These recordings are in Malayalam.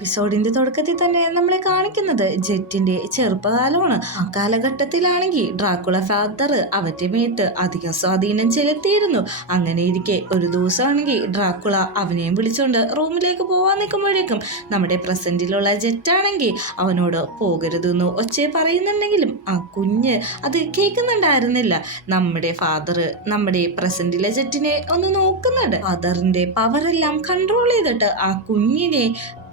എപ്പിസോഡിന്റെ തുടക്കത്തിൽ തന്നെ നമ്മളെ കാണിക്കുന്നത് ജെറ്റിന്റെ ചെറുപ്പകാലമാണ്. ആ കാലഘട്ടത്തിലാണെങ്കിൽ ഡ്രാക്കുള ഫാദർ അവന്റെ മേത്ത് അധികം സ്വാധീനം ചെലുത്തിയിരുന്നു. അങ്ങനെ ഇരിക്കെ ഒരു ദിവസമാണെങ്കിൽ ഡ്രാക്കുള അവനെയും വിളിച്ചോണ്ട് റൂമിലേക്ക് പോവാൻ നിൽക്കുമ്പോഴേക്കും നമ്മുടെ പ്രസന്റിലുള്ള ജെറ്റാണെങ്കിൽ അവനോട് പോകരുതെന്ന് ഒച്ചയെ പറയുന്നുണ്ടെങ്കിലും ആ കുഞ്ഞ് അത് കേൾക്കുന്നുണ്ടായിരുന്നില്ല. നമ്മുടെ ഫാദർ നമ്മുടെ പ്രസന്റിലെ ജെറ്റിനെ ഒന്ന് നോക്കുന്നുണ്ട്. ഫാദറിന്റെ പവറെല്ലാം കൺട്രോൾ ചെയ്തിട്ട് ആ കുഞ്ഞിനെ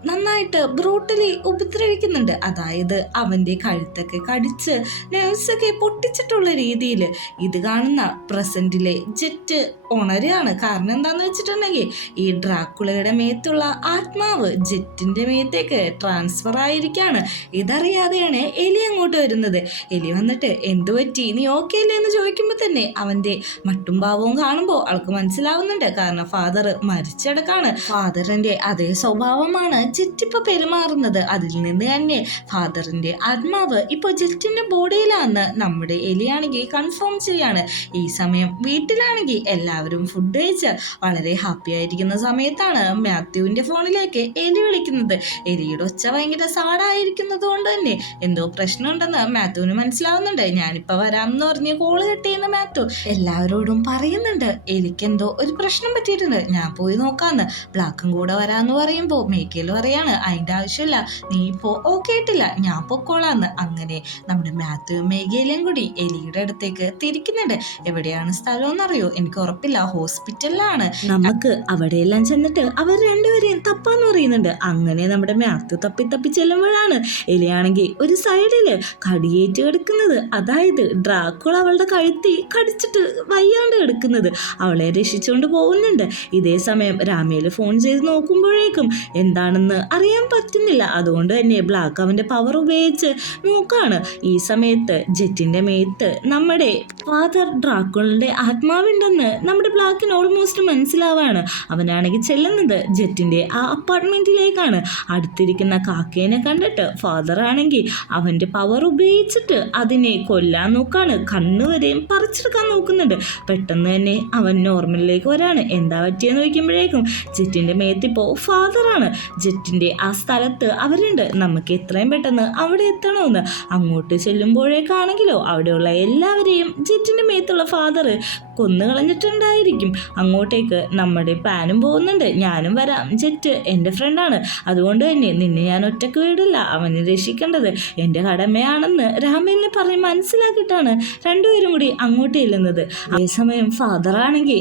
നന്നായിട്ട് ബ്രൂട്ടലി ഉപദ്രവിക്കുന്നുണ്ട്. അതായത് അവൻ്റെ കഴുത്തൊക്കെ കടിച്ച് നെൽസൊക്കെ പൊട്ടിച്ചിട്ടുള്ള രീതിയിൽ. ഇത് കാണുന്ന പ്രസന്റിലെ ജെറ്റ് ഉണരുകയാണ്. കാരണം എന്താന്ന് വെച്ചിട്ടുണ്ടെങ്കിൽ ഈ ഡ്രാക്കുളയുടെ മേത്തുള്ള ആത്മാവ് ജെറ്റിന്റെ മേത്തേക്ക് ട്രാൻസ്ഫർ ആയിരിക്കാണ്. ഇതറിയാതെയാണ് എലി അങ്ങോട്ട് വരുന്നത്. എലി വന്നിട്ട് എന്തു പറ്റി, നീ ഓക്കെ അല്ലേ എന്ന് ചോദിക്കുമ്പോൾ തന്നെ അവന്റെ മട്ടും ഭാവവും കാണുമ്പോൾ ആൾക്ക് മനസ്സിലാവുന്നുണ്ട്. കാരണം ഫാദർ മരിച്ചടക്കാണ്. ഫാദറിന്റെ അതേ സ്വഭാവമാണ് ജെറ്റ് ഇപ്പൊ പെരുമാറുന്നത്. അതിൽ നിന്ന് തന്നെ ഫാദറിന്റെ ആത്മാവ് ഇപ്പൊ ജെറ്റിന്റെ ബോഡിയിലാന്ന് നമ്മുടെ എലിയാണെങ്കിൽ കൺഫേം ചെയ്യാണ്. ഈ സമയം വീട്ടിലാണെങ്കിൽ എല്ലാവരും ഫുഡ് കഴിച്ച് വളരെ ഹാപ്പി ആയിരിക്കുന്ന സമയത്താണ് മാത്യുവിന്റെ ഫോണിലേക്ക് എലി വിളിക്കുന്നത്. എലിയുടെ ഒച്ച ഭയങ്കര സാഡായിരിക്കുന്നത് കൊണ്ട് തന്നെ എന്തോ പ്രശ്നമുണ്ടെന്ന് മാത്യുവിന് മനസ്സിലാവുന്നുണ്ട്. ഞാനിപ്പോ വരാമെന്ന് പറഞ്ഞ് കോള് കട്ട് ചെയ്യുന്ന മാത്യു എല്ലാവരോടും പറയുന്നുണ്ട് എലിക്കെന്തോ ഒരു പ്രശ്നം പറ്റിയിട്ടുണ്ട്, ഞാൻ പോയി നോക്കാന്ന്. ബ്ലാക്കും കൂടെ വരാന്ന് പറയുമ്പോൾ മേക്കയിൽ പറയാണ് അതിന്റെ ആവശ്യമില്ല, നീ ഇപ്പോ ഓക്കെ ആയിട്ടില്ല, ഞാൻ പൊക്കോളാന്ന്. അങ്ങനെ നമ്മുടെ മാത്യുവും മേഘയിലും കൂടി എലിയുടെ അടുത്തേക്ക് തിരിക്കുന്നുണ്ട്. എവിടെയാണ് സ്ഥലം എന്നറിയോ? എനിക്ക് ഉറപ്പില്ല, ഹോസ്പിറ്റലിലാണ്. നമുക്ക് അവിടെയെല്ലാം ചെന്നിട്ട് അവർ രണ്ടുപേരെയും തപ്പാന്ന് പറയുന്നുണ്ട്. അങ്ങനെ നമ്മുടെ മാത്യു തപ്പി ചെല്ലുമ്പോഴാണ് എലിയാണെങ്കിൽ ഒരു സൈഡില് കടിയേറ്റ് കിടക്കുന്നത്. അതായത് ഡ്രാക്കുള അവളുടെ കഴുത്തി കടിച്ചിട്ട് വയ്യാണ്ട് കിടക്കുന്നത്. അവളെ രക്ഷിച്ചുകൊണ്ട് പോകുന്നുണ്ട്. ഇതേ സമയം രാമേല് ഫോൺ ചെയ്ത് നോക്കുമ്പോഴേക്കും എന്താണെന്ന് അറിയാൻ പറ്റുന്നില്ല. അതുകൊണ്ട് തന്നെ ബ്ലാക്ക് അവന്റെ പവർ ഉപയോഗിച്ച് നോക്കാണ്. ഈ സമയത്ത് ജെറ്റിന്റെ മേത്ത് നമ്മുടെ ഫാദർ ഡ്രാക്കുളന്റെ ആത്മാവുണ്ടെന്ന് നമ്മുടെ ബ്ലാക്കിന് ഓൾമോസ്റ്റ് മനസ്സിലാവാണ്. അവനാണെങ്കിൽ ചെല്ലുന്നത് ജെറ്റിന്റെ ആ അപ്പാർട്ട്മെന്റിലേക്കാണ്. അടുത്തിരിക്കുന്ന കാക്കേനെ കണ്ടിട്ട് ഫാദർ ആണെങ്കിൽ അവന്റെ പവർ ഉപയോഗിച്ചിട്ട് അതിനെ കൊല്ലാൻ നോക്കാണ്. കണ്ണുവരെയും പറിച്ചെടുക്കാൻ നോക്കുന്നുണ്ട്. പെട്ടെന്ന് തന്നെ അവൻ നോർമലിലേക്ക് വരാണ്. എന്താ പറ്റിയെന്ന് ചോദിക്കുമ്പോഴേക്കും ജെറ്റിന്റെ മേത്തിപ്പോ ഫാദറാണ്. ജെറ്റിന്റെ ആ സ്ഥലത്ത് അവരുണ്ട്, നമുക്ക് എത്രയും പെട്ടെന്ന് അവിടെ എത്തണമെന്ന്. അങ്ങോട്ട് ചെല്ലുമ്പോഴേക്കാണെങ്കിലോ അവിടെയുള്ള എല്ലാവരെയും ജെറ്റിന്റെ മേത്തുള്ള ഫാദർ കൊന്നു കളഞ്ഞിട്ടുണ്ടായിരിക്കും. അങ്ങോട്ടേക്ക് നമ്മുടെ പാനും പോകുന്നുണ്ട്. ഞാനും വരാം ജെറ്റ്, എൻ്റെ ഫ്രണ്ടാണ്, അതുകൊണ്ട് തന്നെ നിന്നെ ഞാൻ ഒറ്റക്ക് വിടില്ല, അവനെ രക്ഷിക്കേണ്ടത് എൻ്റെ കടമയാണെന്ന് രാമേലിനെ പറഞ്ഞ് മനസ്സിലാക്കിയിട്ടാണ് രണ്ടുപേരും കൂടി അങ്ങോട്ട് ചെല്ലുന്നത്. അതേസമയം ഫാദറാണെങ്കിൽ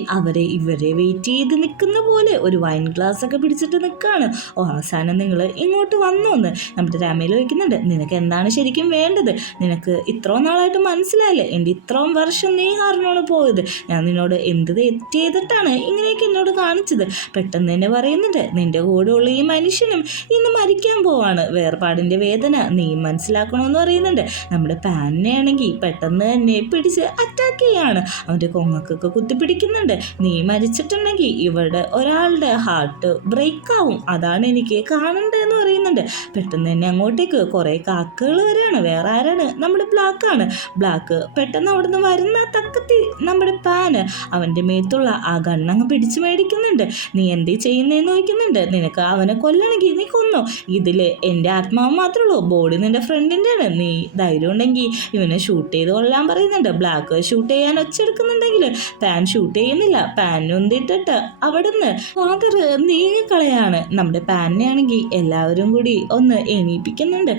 ഇവരെ വെയിറ്റ് ചെയ്ത് നിൽക്കുന്ന പോലെ ഒരു വൈൻ ഗ്ലാസ് ഒക്കെ പിടിച്ചിട്ട് നിൽക്കുകയാണ്. അവസാനം നിങ്ങൾ ഇങ്ങോട്ട് വന്നോന്ന് നമ്മുടെ രാമേൽ ചോദിക്കുന്നുണ്ട്. നിനക്ക് എന്താണ് ശരിക്കും വേണ്ടത്? നിനക്ക് ഇത്രയും നാളായിട്ട് മനസ്സിലായില്ലേ എൻ്റെ ഇത്രയും വർഷം നീ കാരണമാണ് പോയത്, ഞാൻ നിന്നോട് എന്ത് തെറ്റ് ചെയ്തിട്ടാണ് ഇങ്ങനെയൊക്കെ എന്നോട് കാണിച്ചത്? പെട്ടെന്ന് തന്നെ പറയുന്നുണ്ട്, നിന്റെ കൂടെ ഉള്ള ഈ മനുഷ്യനും ഇന്ന് മരിക്കാൻ പോവാണ്, വേർപാടിന്റെ വേദന നീ മനസ്സിലാക്കണമെന്ന് പറയുന്നുണ്ട്. നമ്മുടെ പാനിനെ ആണെങ്കിൽ പെട്ടെന്ന് തന്നെ പിടിച്ച് അറ്റാക്ക് ചെയ്യാണ്. അവന്റെ കൊങ്ങക്കൊക്കെ കുത്തിപ്പിടിക്കുന്നുണ്ട്. നീ മരിച്ചിട്ടുണ്ടെങ്കിൽ ഇവിടെ ഒരാളുടെ ഹാർട്ട് ബ്രേക്ക് ആവും, അതാണ് എനിക്ക് കാണണ്ടതെന്ന് പറയുന്നുണ്ട്. പെട്ടെന്ന് തന്നെ അങ്ങോട്ടേക്ക് കുറെ കാക്കകൾ വരാണ്. വേറെ ആരാണ്? നമ്മുടെ ബ്ലാക്കാണ്. ബ്ലാക്ക് പെട്ടെന്ന് അവിടുന്ന് വരുന്ന തക്കത്തി നമ്മുടെ പാന് അവന്റെ മേത്തുള്ള ആ ഗണ്ണങ്ങ് പിടിച്ചു മേടിക്കുന്നുണ്ട്. നീ എന്തേ ചെയ്യുന്നതെന്ന് ചോദിക്കുന്നുണ്ട്. നിനക്ക് അവനെ കൊല്ലണമെങ്കിൽ നീ കൊന്നോ, ഇതില് എൻ്റെ ആത്മാവ് മാത്രമേ ഉള്ളൂ, ബോഡി നിന്റെ ഫ്രണ്ടിൻ്റെ ആണ്, നീ ധൈര്യം ഉണ്ടെങ്കിൽ ഇവനെ ഷൂട്ട് ചെയ്ത് കൊല്ലാൻ പറയുന്നുണ്ട്. ബ്ലാക്ക് ഷൂട്ട് ചെയ്യാൻ ഒച്ചെടുക്കുന്നുണ്ടെങ്കിൽ പാൻ ഷൂട്ട് ചെയ്യുന്നില്ല. പാൻ ഒന്നിട്ടിട്ട് അവിടുന്ന് ഫാദർ നീങ്ങിക്കളയാണ്. നമ്മുടെ പാനിനെ ആണെങ്കിൽ എല്ലാവരും കൂടി ഒന്ന് എണീപ്പിക്കുന്നുണ്ട്.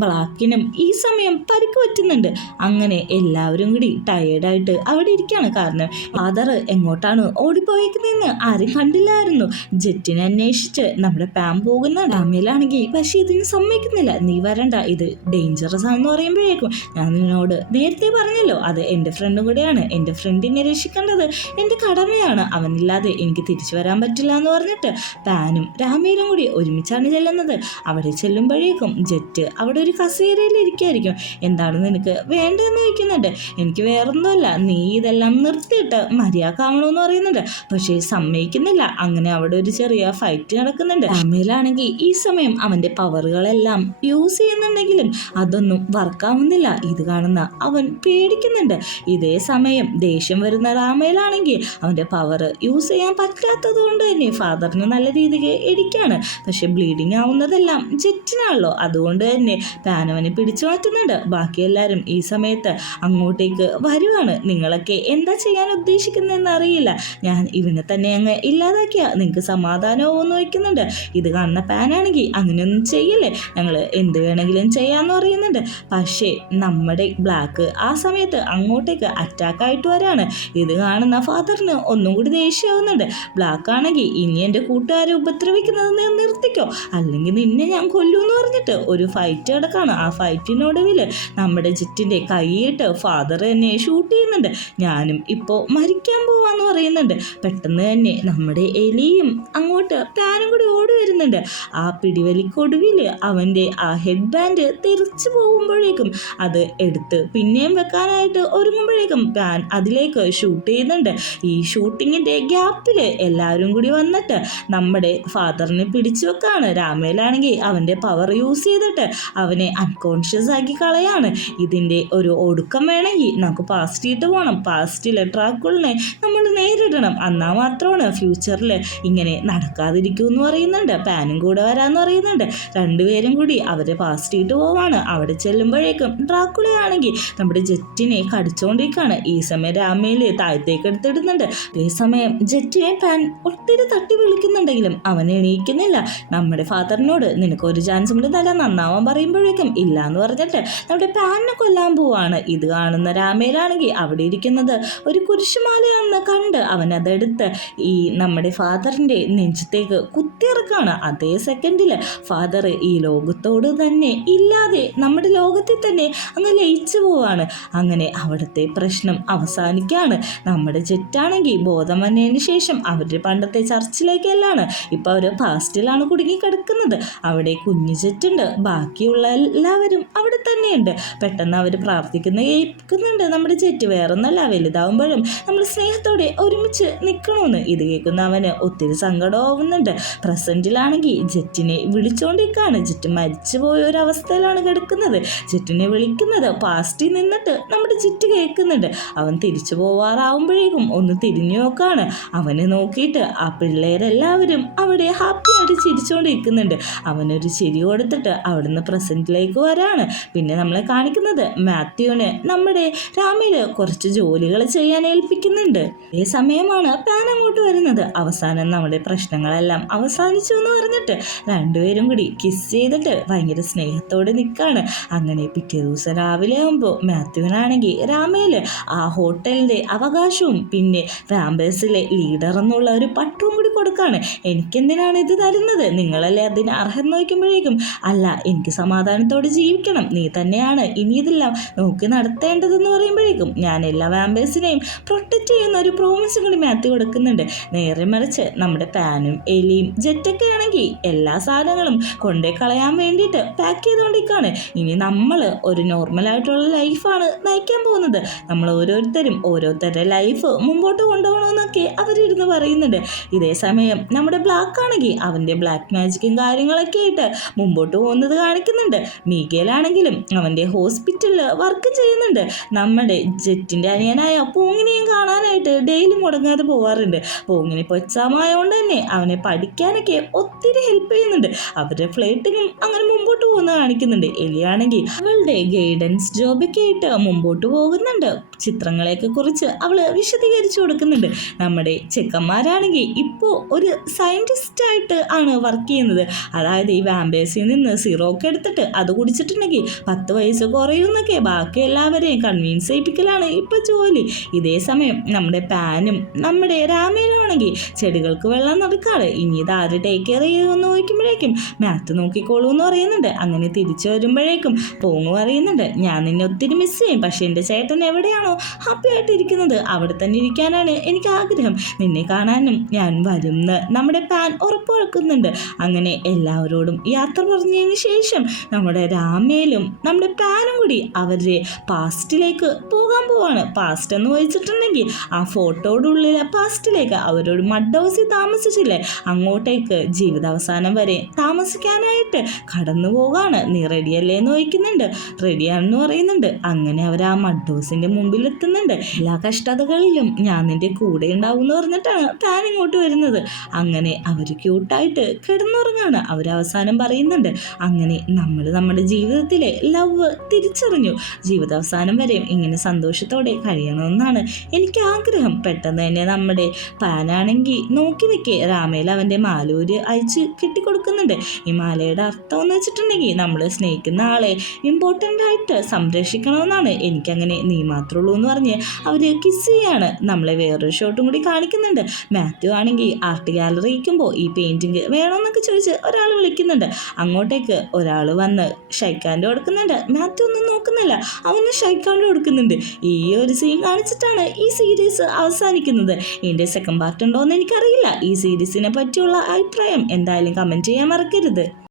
ബ്ലാക്കിനും ഈ സമയം പരിക്ക് പറ്റുന്നുണ്ട്. അങ്ങനെ എല്ലാവരും കൂടി ടയേർഡായിട്ട് അവിടെ ഇരിക്കുകയാണ്. കാരണം ഫാദർ എങ്ങോട്ടാണ് ഓടിപ്പോയേക്കുന്നതെന്ന് ആരും കണ്ടില്ലായിരുന്നു. ജെറ്റിനെ അന്വേഷിച്ച് നമ്മുടെ പാം പോകുന്ന ഡാമിലാണെങ്കിൽ പക്ഷെ ഇതിന് സമ്മതിക്കുന്നില്ല. നീ വരണ്ട, ഇത് ഡേഞ്ചറസ് ആണെന്ന് പറയുമ്പോഴേക്കും ഞാൻ നിന്നോട് നേരത്തെ പറഞ്ഞല്ലോ, അത് എൻ്റെ ഫ്രണ്ടും കൂടെയാണ്, എൻ്റെ ഫ്രണ്ടിനെ രക്ഷിക്കേണ്ടത് എൻ്റെ കടമയാണ്, അവനില്ലാതെ എനിക്ക് തിരിച്ചു വരാൻ പറ്റില്ല എന്ന് പറഞ്ഞിട്ട് പാനും രാമയിലും കൂടി ഒരുമിച്ചാണ് ചെല്ലുന്നത്. അവിടെ ചെല്ലുമ്പോഴേക്കും ജെറ്റ് അവിടെ ഒരു കസേരയിൽ ഇരിക്കായിരിക്കും. എന്താണ് നിനക്ക് വേണ്ടതെന്ന് ചോദിക്കുന്നുണ്ട്. എനിക്ക് വേറൊന്നുമല്ല, നീ ഇതെല്ലാം നിർത്തിയിട്ട് മര്യാദക്കാവണമെന്ന് പറയുന്നുണ്ട്. പക്ഷേ സമ്മതിക്കുന്നില്ല. അങ്ങനെ അവിടെ ഒരു ചെറിയ ഫൈറ്റ് നടക്കുന്നുണ്ട്. രാമയിലാണെങ്കിൽ ഈ സമയം അവന്റെ പവറുകളെല്ലാം യൂസ് ചെയ്യുന്നുണ്ടെങ്കിലും അതൊന്നും വർക്കാവുന്നില്ല. ഇത് കാണുന്ന അവൻ പേടിക്കുന്നുണ്ട്. ഇതേ സമയം ദേഷ്യം വരുന്ന രാമയിലാണെങ്കിൽ അവന്റെ പവർ യൂസ് ചെയ്യാൻ പറ്റാത്തത് കൊണ്ട് തന്നെ ഫാദറിന് നല്ല രീതിക്ക് ഇടിക്കാണ്. പക്ഷെ ബ്ലീഡിങ് ആവുന്നതെല്ലാം ജെറ്റിനാണല്ലോ. അതുകൊണ്ട് തന്നെ പാനവനെ പിടിച്ചു മാറ്റുന്നുണ്ട്. ബാക്കി എല്ലാവരും ഈ സമയത്ത് അങ്ങോട്ടേക്ക് വരുവാണ്. നിങ്ങളൊക്കെ എന്താ ചെയ്യാൻ ഉദ്ദേശിക്കുന്നതെന്ന് അറിയില്ല. ഞാൻ ഇവനെ തന്നെ അങ്ങ് ഇല്ലാതാക്കിയ നിങ്ങൾക്ക് സമാധാനമാവെന്ന് വയ്ക്കുന്നുണ്ട്. ഇത് കാണുന്ന പാനാണെങ്കിൽ അങ്ങനെയൊന്നും ചെയ്യില്ലേ, ഞങ്ങൾ എന്ത് വേണമെങ്കിലും ചെയ്യാന്ന് പറയുന്നുണ്ട്. പക്ഷേ നമ്മുടെ ബ്ലാക്ക് ആ സമയത്ത് അങ്ങോട്ടേക്ക് അറ്റാക്ക് ആയിട്ട് വരാണ്. ഇത് കാണുന്ന ഫാദറിന് ഒന്നും കൂടി ദേഷ്യമാവുന്നുണ്ട്. ബ്ലാക്ക് ആണെങ്കിൽ ഇനി എൻ്റെ കൂട്ടുകാരെ ഉപദ്രവിക്കുന്നത് നിർത്തിക്കോ, അല്ലെങ്കിൽ നിന്നെ ഞാൻ കൊല്ലൂന്ന് പറഞ്ഞിട്ട് ഒരു ഫൈറ്റ് കിടക്കാണ്. ആ ഫൈറ്റിനൊടുവിൽ നമ്മുടെ ജെറ്റിൻ്റെ കൈയിട്ട് ഫാദർ തന്നെ ഷൂട്ട് ചെയ്യുന്നുണ്ട്. ഞാനും ഇപ്പോൾ മരിക്കാൻ പോവാന്ന് പറയുന്നുണ്ട്. പെട്ടെന്ന് തന്നെ നമ്മുടെ എലിയും അങ്ങോട്ട് പാനും കൂടി ഓടി വരുന്നുണ്ട്. ആ പിടിവലിക്കൊടുവിൽ അവൻ്റെ ആ ഹെഡ് ബാൻഡ് തിരിച്ചു പോകുമ്പോഴേക്കും അത് എടുത്ത് പിന്നെയും വെക്കാനായിട്ട് ഒരുങ്ങുമ്പോഴേക്കും പാൻ അതിലേക്ക് ഷൂട്ട് ചെയ്യുന്നുണ്ട്. ഈ ഷൂട്ടിങ്ങിൻ്റെ ഗ്യാപ്പിൽ എല്ലാവരും കൂടി വന്നിട്ട് നമ്മുടെ ഫാദറിനെ പിടിച്ചു വെക്കാണ്. രാമയിലാണെങ്കിൽ അവൻ്റെ പവർ യൂസ് ചെയ്തിട്ട് അവനെ അൺകോൺഷ്യസ് ആക്കി കളയാണ്. ഇതിൻ്റെ ഒരു ഒടുക്കം വേണമെങ്കിൽ നമുക്ക് പാസ്റ്റിട്ട് പോകണം. പാസ്റ്റിലെ ഡ്രാക്കുളിനെ നമ്മൾ നേരിടണം. എന്നാൽ മാത്രമാണ് ഫ്യൂച്ചറിൽ ഇങ്ങനെ നടക്കാതിരിക്കൂ എന്ന് പറയുന്നുണ്ട്. പാനും കൂടെ വരാമെന്ന് പറയുന്നുണ്ട്. രണ്ടുപേരും കൂടി അവരെ പാസ്റ്റിട്ട് പോവാണ്. അവിടെ ചെല്ലുമ്പോഴേക്കും ഡ്രാക്കുളയാണെങ്കിൽ നമ്മുടെ ജെറ്റിനെ കടിച്ചുകൊണ്ടിരിക്കുകയാണ്. ഈ സമയം രാമയിൽ താഴത്തേക്ക് എടുത്തിടുന്നുണ്ട്. അതേസമയം ജെറ്റിനെ പാൻ ഒത്തിരി തട്ടി വിളിക്കുന്നുണ്ടെങ്കിലും അവൻ എണീക്കുന്നില്ല. നമ്മുടെ ഫാദറിനോട് നിനക്ക് ഒരു ചാൻസും കൂടി നല്ല നന്നാവാൻ പറയുമ്പോഴേക്കും ഇല്ല എന്ന് പറഞ്ഞിട്ട് നമ്മുടെ പാനിനെ കൊല്ലാൻ പോവാണ്. ഇത് കാണുന്ന രാമയിലാണെങ്കിൽ അവിടെ ഇരിക്കുന്നത് ഒരു കുരിശുമാലയാണെന്ന് കണ്ട് അവൻ അതെടുത്ത് ഈ നമ്മുടെ ഫാദറിൻ്റെ നെഞ്ചത്തേക്ക് കുത്തിയിറക്കാണ്. അതേ സെക്കൻഡിൽ ഫാദർ ഈ ലോകത്തോട് തന്നെ ഇല്ലാതെ നമ്മുടെ ലോകത്തിൽ തന്നെ അങ്ങ് ലയിച്ചു പോവാണ്. അങ്ങനെ അവിടുത്തെ പ്രശ്നം അവസാനിക്കുകയാണ്. നമ്മുടെ ജെറ്റാണെങ്കിൽ ബോധം വന്നതിന് ശേഷം അവരുടെ പണ്ടത്തെ ചർച്ചിലേക്കെല്ലാണ്. ഇപ്പം അവർ പാസ്റ്റിലാണ് കുടുങ്ങി കിടക്കുന്നത്. അവിടെ കുഞ്ഞു ജെറ്റുണ്ട്, ബാക്കിയുള്ള എല്ലാവരും അവിടെ തന്നെയുണ്ട്. പെട്ടെന്ന് അവർ പ്രാർത്ഥിക്കുന്ന കേൾക്കുന്നുണ്ട് നമ്മുടെ ജെറ്റ്. വേറൊന്നല്ല, വലുതാവുമ്പോഴും നമ്മൾ സ്നേഹത്തോടെ ഒരുമിച്ച് നിൽക്കണമെന്ന്. ഇത് കേൾക്കുന്ന അവന് ഒത്തിരി സങ്കടമാവുന്നുണ്ട്. പ്രസൻറ്റിലാണെങ്കിൽ ജെറ്റിനെ വിളിച്ചുകൊണ്ടിരിക്കുകയാണ്. ജെറ്റ് മരിച്ചുപോയ ഒരവസ്ഥയിലാണ് കിടക്കുന്നത്. ജെറ്റിനെ വിളിക്കുന്നത് പാസ്റ്റിൽ നിന്നിട്ട് നമ്മുടെ ജെറ്റ് കേൾക്കുന്നുണ്ട്. അവൻ തിരിച്ചു പോവാറാവുമ്പോഴേക്കും ഒന്ന് തിരിഞ്ഞു നോക്കാണ്. അവനെ നോക്കിയിട്ട് ആ പിള്ളേരെല്ലാവരും അവിടെ ഹാപ്പിയായിട്ട് ചിരിച്ചുകൊണ്ടിരിക്കുന്നുണ്ട്. അവനൊരു ചിരി കൊടുത്തിട്ട് അവിടുന്ന് പ്രസൻറ്റിലേക്ക് വരാണ്. പിന്നെ നമ്മളെ കാണിക്കുന്നത് മാത്യുവിന് നമ്മുടെ രാമയിൽ കുറച്ച് ജോലികൾ ചെയ്യാൻ ഏൽപ്പിക്കുന്നുണ്ട്. അതേ സമയമാണ് പാൻ അങ്ങോട്ട് വരുന്നത്. അവസാനം നമ്മുടെ പ്രശ്നങ്ങളെല്ലാം അവസാനിച്ചു എന്ന് പറഞ്ഞിട്ട് രണ്ടുപേരും കൂടി കിസ് ചെയ്തിട്ട് ഭയങ്കര സ്നേഹത്തോടെ നിൽക്കുകയാണ്. അങ്ങനെ പിറ്റേ ദിവസം രാവിലെ ആകുമ്പോൾ മാത്യുവിനാണെങ്കിൽ രാമയിൽ ആ ഹോട്ടലിൻ്റെ അവകാശവും പിന്നെ വാമ്പേഴ്സിലെ ലീഡർ എന്നുള്ള ഒരു പട്ടവും കൂടി കൊടുക്കുകയാണ്. എനിക്കെന്തിനാണ് ഇത് തരുന്നത്, നിങ്ങളല്ലേ അതിന് അർഹം നോക്കുമ്പോഴേക്കും അല്ല, എനിക്ക് സമാധാനത്തോടെ ജീവിക്കണം, നീ തന്നെയാണ് ഇനി ഇതെല്ലാം നോക്കി നടത്തേണ്ടതെന്ന് പറയുമ്പോഴേക്കും ഞാൻ എല്ലാ വാമ്പേഴ്സിനെയും പ്രൊട്ടക്റ്റ് ചെയ്യുന്ന ഒരു പ്രോമിസും കൂടി മാത്യു കൊടുക്കുന്നുണ്ട്. നേരെ മറിച്ച് നമ്മുടെ പാനും എലിയും ജെറ്റൊക്കെ ആണെങ്കിൽ എല്ലാ സാധനങ്ങളും കൊണ്ടേ കളയാൻ വേണ്ടിയിട്ട് പാക്ക് ചെയ്തുകൊണ്ടിരിക്കുകയാണ്. ഇനി നമ്മൾ ഒരു നോർമലായിട്ടുള്ള ലൈഫാണ് നയിക്കാൻ പോകുന്നത്. നമ്മൾ ഓരോരുത്തരുടെ ലൈഫ് മുമ്പോട്ട് കൊണ്ടുപോകണമെന്നൊക്കെ അവരിരുന്ന് പറയുന്നുണ്ട്. ഇതേ സമയം നമ്മുടെ ബ്ലാക്ക് ആണെങ്കിൽ അവൻ്റെ ബ്ലാക്ക് മാജിക്കും കാര്യങ്ങളൊക്കെ ആയിട്ട് മുമ്പോട്ട് പോകുന്നത് കാണിക്കുന്നുണ്ട്. മീഗയിലാണെങ്കിലും അവൻ്റെ ഹോസ്പിറ്റലിൽ വർക്ക് ചെയ്യുന്നുണ്ട്. നമ്മുടെ ജെറ്റിൻ്റെ അനിയനായ പൂങ്ങിനെയും കാണാനായിട്ട് ഡെയിലി മുടങ്ങാതെ പോവാറുണ്ട്. പൂങ്ങിന് ഇപ്പോൾ എക്സാം ആയതുകൊണ്ട് തന്നെ അവനെ പഠിക്കാനൊക്കെ ഒത്തിരി ഹെൽപ്പ് ചെയ്യുന്നുണ്ട്. അവരുടെ ഫ്ലൈറ്റിങ്ങും അങ്ങനെ മുമ്പോട്ട് പോകുന്നത് കാണിക്കുന്നുണ്ട്. എലിയാണെങ്കിൽ അവളുടെ ഗൈഡൻസ് ജോബൊക്കെ ആയിട്ട് മുമ്പോട്ട് പോകുന്നുണ്ട്. ചിത്രങ്ങളെയൊക്കെ കുറിച്ച് അവൾ വിശദീകരിച്ചു കൊടുക്കുന്നുണ്ട്. നമ്മുടെ ചെക്കന്മാരാണെങ്കിൽ ഇപ്പോൾ ഒരു സയൻറ്റിസ്റ്റായിട്ട് ആണ് വർക്ക് ചെയ്യുന്നത്. അതായത് ഈ വാമ്പേഴ്സിൽ നിന്ന് സിറോക്ക് എടുത്തിട്ട് അത് കുടിച്ചിട്ടുണ്ടെങ്കിൽ 10 വയസ്സ് കുറയുമെന്നൊക്കെ ബാക്കി എല്ലാവരെയും കൺവീൻസ് ചെയ്യിപ്പിക്കലാണ് ഇപ്പോൾ ജോലി. ഇതേ സമയം നമ്മുടെ പാനും നമ്മുടെ രാമേനാണെങ്കിൽ ചെടികൾക്ക് വെള്ളം നടക്കാറ്. ഇനി ഇത് ആര് ടേക്ക് കെയർ ചെയ്യുമെന്ന് നോക്കുമ്പോഴേക്കും മാത്ത് നോക്കിക്കോളൂ എന്ന് പറയുന്നുണ്ട്. അങ്ങനെ തിരിച്ചു വരുമ്പോഴേക്കും പോങ്ങ് പറയുന്നുണ്ട്, ഞാൻ നിന്നെ ഒത്തിരി മിസ് ചെയ്യും, പക്ഷേ എൻ്റെ ചേട്ടൻ എവിടെയാണോ ഹാപ്പി ആയിട്ടിരിക്കുന്നത് അവിടെ തന്നെ ഇരിക്കാനാണ് എനിക്ക് ആഗ്രഹം. നിന്നെ കാണാനും ഞാൻ വരുമെന്ന് നമ്മുടെ പാൻ ഉറപ്പുവെക്കുന്നു. പോകുന്നുണ്ട്. അങ്ങനെ എല്ലാവരോടും യാത്ര പറഞ്ഞതിന് ശേഷം നമ്മുടെ രാമയിലും നമ്മുടെ പ്ലാനും കൂടി അവരുടെ പാസ്റ്റിലേക്ക് പോകാൻ പോവാണ്. പാസ്റ്റ് എന്ന് വെച്ചിട്ടുണ്ടെങ്കിൽ ആ ഫോട്ടോയുടെ ഉള്ളിലെ പാസ്റ്റിലേക്ക് അവരോട് മഡ് ഹൗസിൽ താമസിച്ചില്ലേ, അങ്ങോട്ടേക്ക് ജീവിതാവസാനം വരെ താമസിക്കാനായിട്ട് കടന്നു പോകാണ്. നീ റെഡിയല്ലേ എന്ന് ചോദിക്കുന്നുണ്ട്. റെഡിയാണെന്ന് പറയുന്നുണ്ട്. അങ്ങനെ അവർ ആ മഡ് ഹൗസിന്റെ മുമ്പിൽ എത്തുന്നുണ്ട്. എല്ലാ കഷ്ടതകളിലും ഞാൻ നിന്റെ കൂടെ ഉണ്ടാവും എന്ന് പറഞ്ഞിട്ടാണ് താൻ ഇങ്ങോട്ട് വരുന്നത്. അങ്ങനെ അവർ ക്യൂട്ടായിട്ട് കിടന്നുറങ്ങാണ്. അവരവസാനം പറയുന്നുണ്ട്, അങ്ങനെ നമ്മൾ നമ്മുടെ ജീവിതത്തിലെ ലവ് തിരിച്ചറിഞ്ഞു. ജീവിതാവസാനം വരെയും ഇങ്ങനെ സന്തോഷത്തോടെ കഴിയണമെന്നാണ് എനിക്ക് ആഗ്രഹം. പെട്ടെന്ന് തന്നെ നമ്മുടെ പാനാണെങ്കിൽ നോക്കി നിൽക്കേ രാമേൽ അവൻ്റെ മാലൂര് അയച്ച് കെട്ടിക്കൊടുക്കുന്നുണ്ട്. ഈ മാലയുടെ അർത്ഥം എന്ന് വെച്ചിട്ടുണ്ടെങ്കിൽ നമ്മൾ സ്നേഹിക്കുന്ന ആളെ ഇമ്പോർട്ടൻ്റ് ആയിട്ട് സംരക്ഷിക്കണമെന്നാണ്. എനിക്കങ്ങനെ നീ മാത്രമേ ഉള്ളൂ എന്ന് പറഞ്ഞ് അവർ കിസ് ചെയ്യാണ്. നമ്മളെ വേറൊരു ഷോട്ടും കൂടി കാണിക്കുന്നുണ്ട്. മാത്യു ആണെങ്കിൽ ആർട്ട് ഗാലറി ഇരിക്കുമ്പോൾ ഈ പെയിൻറ്റിങ് വേണമെന്നൊക്കെ ചോദിച്ച് ഒരാൾ വിളിക്കുന്നുണ്ട്. അങ്ങോട്ടേക്ക് ഒരാൾ വന്ന് ഷൈക്കാൻഡ് കൊടുക്കുന്നുണ്ട്. മാത്യു ഒന്നും നോക്കുന്നില്ല, അവന് ഷൈക്കാൻഡ് കൊടുക്കുന്നുണ്ട്. ഈ ഒരു സീൻ കാണിച്ചിട്ടാണ് ഈ സീരീസ് അവസാനിക്കുന്നത്. ഇതിൻ്റെ സെക്കൻഡ് പാർട്ട് ഉണ്ടോ എന്ന് എനിക്കറിയില്ല. ഈ സീരീസിനെ പറ്റിയുള്ള അഭിപ്രായം എന്തായാലും കമൻറ്റ് ചെയ്യാൻ മറക്കരുത്.